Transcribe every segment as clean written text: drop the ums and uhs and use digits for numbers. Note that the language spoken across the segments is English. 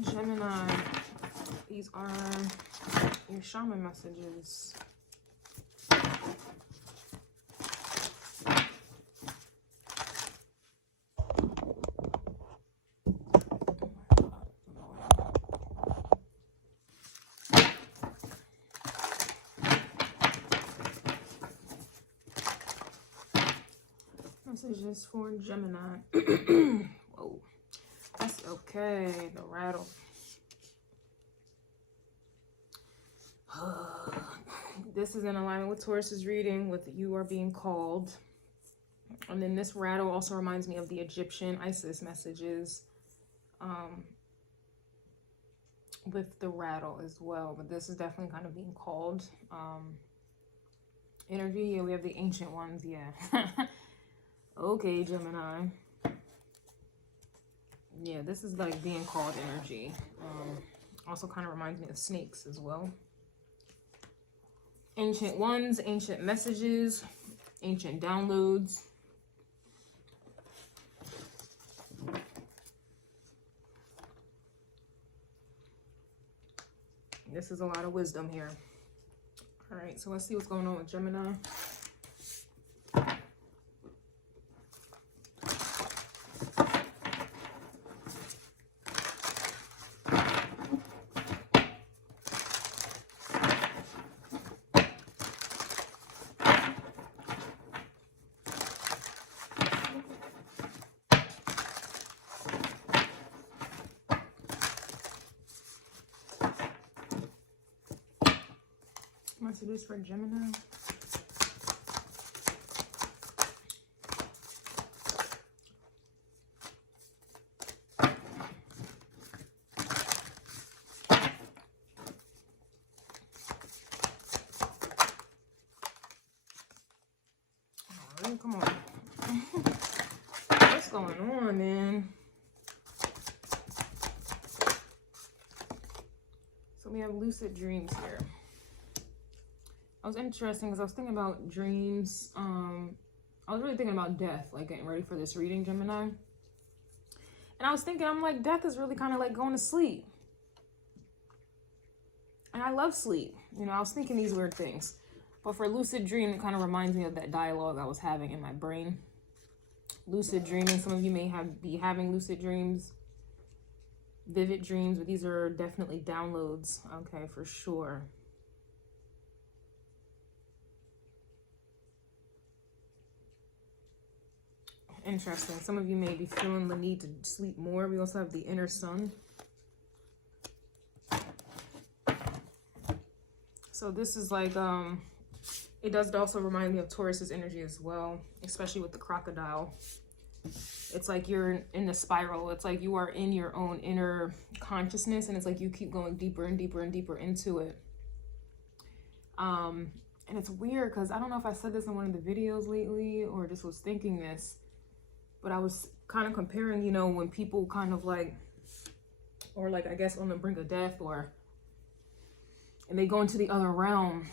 Gemini, these are your shaman messages. Messages for Gemini. Whoa, that's okay. The rattle. This is in alignment with Taurus's reading with you are being called. And then this rattle also reminds me of the Egyptian Isis messages with the rattle as well. But this is definitely kind of being called. Energy, yeah, we have the ancient ones, yeah. Okay, Gemini. Yeah, this is like being called energy. Also kind of reminds me of snakes as well. Ancient ones, ancient messages, ancient downloads. This is a lot of wisdom here. All right, so let's see what's going on with Gemini. Messages for Gemini. Oh, come on. What's going on, man? So we have lucid dreams here. That was interesting because I was thinking about dreams. I was really thinking about death, like getting ready for this reading, Gemini. And I was thinking, I'm like, death is really kind of like going to sleep. And I love sleep. You know, I was thinking these weird things. But for lucid dream, it kind of reminds me of that dialogue I was having in my brain. Lucid dreaming. Some of you may be having lucid dreams, vivid dreams, but these are definitely downloads. Okay, for sure. Interesting. Some of you may be feeling the need to sleep more. We also have the inner sun. So this is like, it does also remind me of Taurus's energy as well, especially with the crocodile. It's like you're in the spiral. It's like you are in your own inner consciousness, and it's like you keep going deeper and deeper and deeper into it. And it's weird because I don't know if I said this in one of the videos lately or just was thinking this, but I was kind of comparing, you know, when people kind of like, or like, I guess on the brink of death, and they go into the other realm,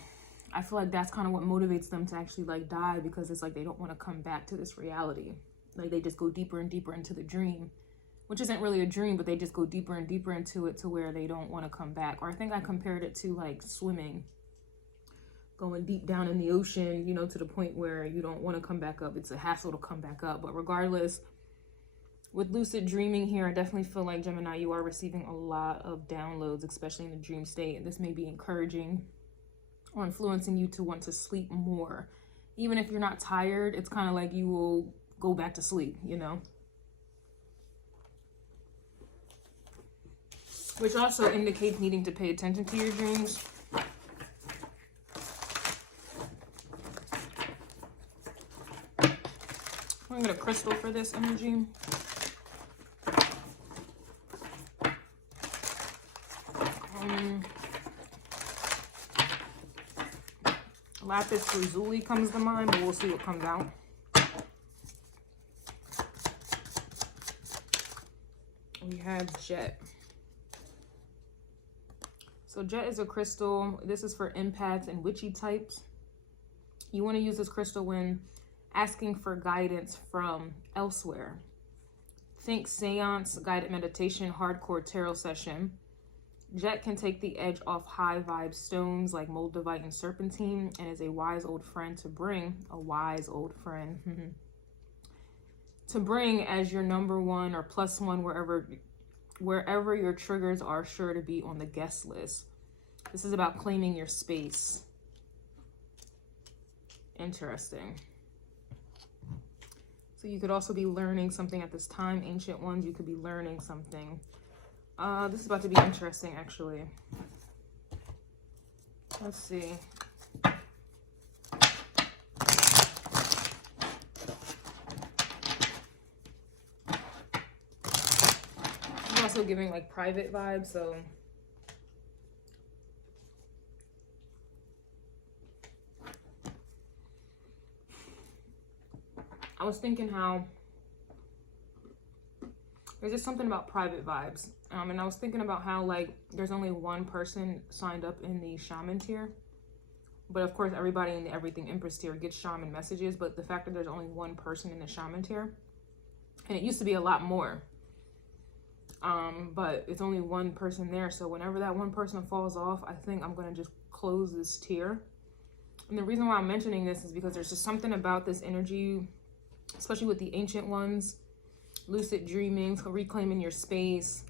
I feel like that's kind of what motivates them to actually like die, because it's like they don't want to come back to this reality. Like they just go deeper and deeper into the dream, which isn't really a dream, but they just go deeper and deeper into it to where they don't want to come back. Or I think I compared it to like swimming, going deep down in the ocean, you know, to the point where you don't want to come back up. It's a hassle to come back up. But regardless, with lucid dreaming here, I definitely feel like, Gemini, you are receiving a lot of downloads, especially in the dream state. And this may be encouraging or influencing you to want to sleep more. Even if you're not tired, it's kind of like you will go back to sleep, you know? Which also indicates needing to pay attention to your dreams. I'm gonna get a crystal for this energy. Lapis lazuli comes to mind, but we'll see what comes out. We have jet. So jet is a crystal. This is for empaths and witchy types. You want to use this crystal when asking for guidance from elsewhere, Think seance, guided meditation, hardcore tarot session. Jet can take the edge off high vibe stones like moldavite and serpentine, and is a wise old friend to bring, to bring as your number one or plus one wherever your triggers are sure to be on the guest list. This is about claiming your space. Interesting. So you could also be learning something at this time. Ancient ones, you could be learning something. This is about to be interesting, actually. Let's see. I'm also giving like private vibes, so I was thinking how there's just something about private vibes. And I was thinking about how like there's only one person signed up in the shaman tier. But of course, everybody in the Everything Empress tier gets shaman messages. But the fact that there's only one person in the shaman tier, and it used to be a lot more. But it's only one person there. So whenever that one person falls off, I think I'm going to just close this tier. And the reason why I'm mentioning this is because there's just something about this energy, especially with the ancient ones, lucid dreaming, reclaiming your space,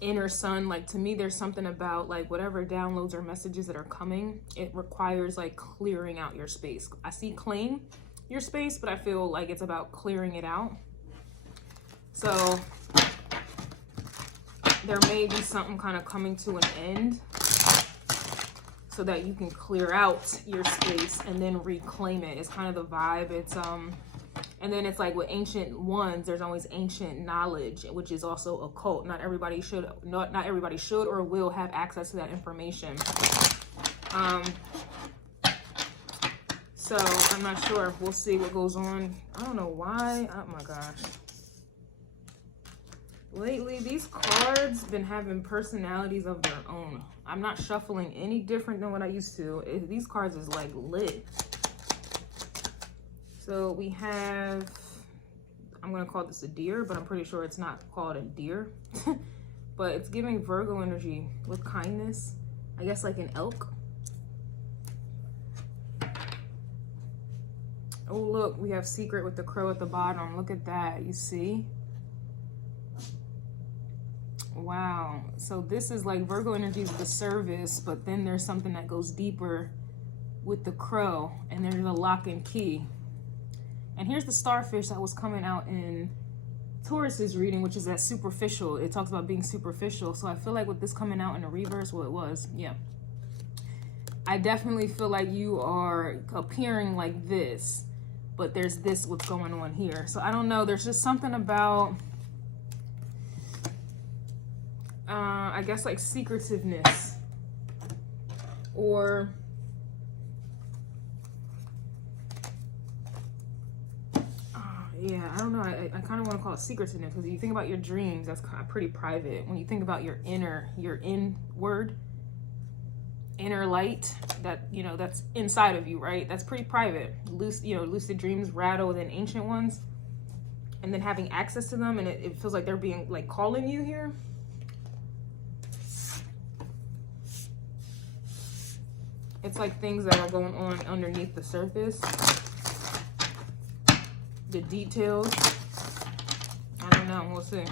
inner sun. Like, to me, there's something about like whatever downloads or messages that are coming, it requires like clearing out your space. I see claim your space, but I feel like it's about clearing it out. So there may be something kind of coming to an end so that you can clear out your space and then reclaim it. It's kind of the vibe. It's and then it's like with ancient ones, there's always ancient knowledge, which is also occult. Not everybody should or will have access to that information. So I'm not sure. We'll see what goes on. I don't know why. Oh my gosh. Lately, these cards been having personalities of their own. I'm not shuffling any different than what I used to. These cards is like lit. So we have, I'm going to call this a deer, but I'm pretty sure it's not called a deer. But it's giving Virgo energy with kindness. I guess like an elk. Oh, look, we have secret with the crow at the bottom. Look at that. You see? Wow. So this is like Virgo energy is the service, but then there's something that goes deeper with the crow, and there's a lock and key. And here's the starfish that was coming out in Taurus's reading, which is that superficial. It talks about being superficial. So I feel like with this coming out in the reverse, well, it was, yeah. I definitely feel like you are appearing like this, but there's this what's going on here. So I don't know. There's just something about, I guess like secretiveness, or yeah, I don't know. I kind of want to call it secretiveness, because you think about your dreams, that's pretty private. When you think about your inward, inner light, that, you know, that's inside of you, right? That's pretty private. Lucid dreams rather than ancient ones. And then having access to them, and it feels like they're being like calling you here. It's like things that are going on underneath the surface. The details. I don't know. We'll see.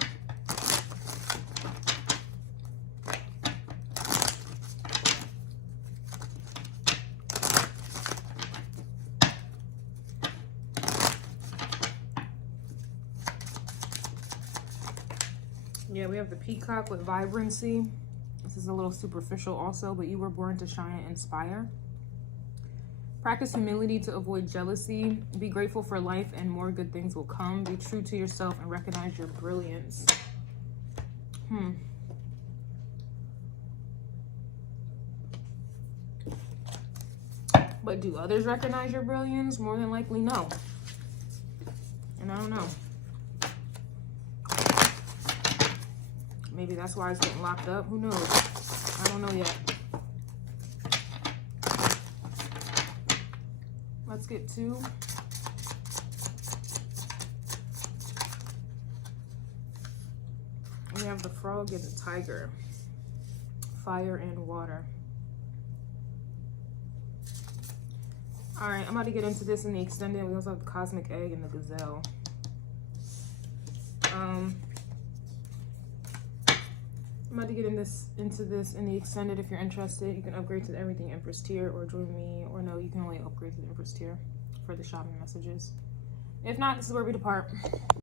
Yeah, we have the peacock with vibrancy. This is a little superficial also, but you were born to shine and inspire. Practice humility to avoid jealousy. Be grateful for life and more good things will come. Be true to yourself and recognize your brilliance. But do others recognize your brilliance? More than likely, no. And I don't know. Maybe that's why it's getting locked up. Who knows? I don't know yet. Let's get to have the frog and the tiger. Fire and water. All right, I'm about to get into this in the extended. We also have the cosmic egg and the gazelle. I'm about to get into this in the extended. If you're interested, you can upgrade to the Everything Empress tier or join me, or no, you can only upgrade to the Empress tier for the shopping messages. If not, this is where we depart.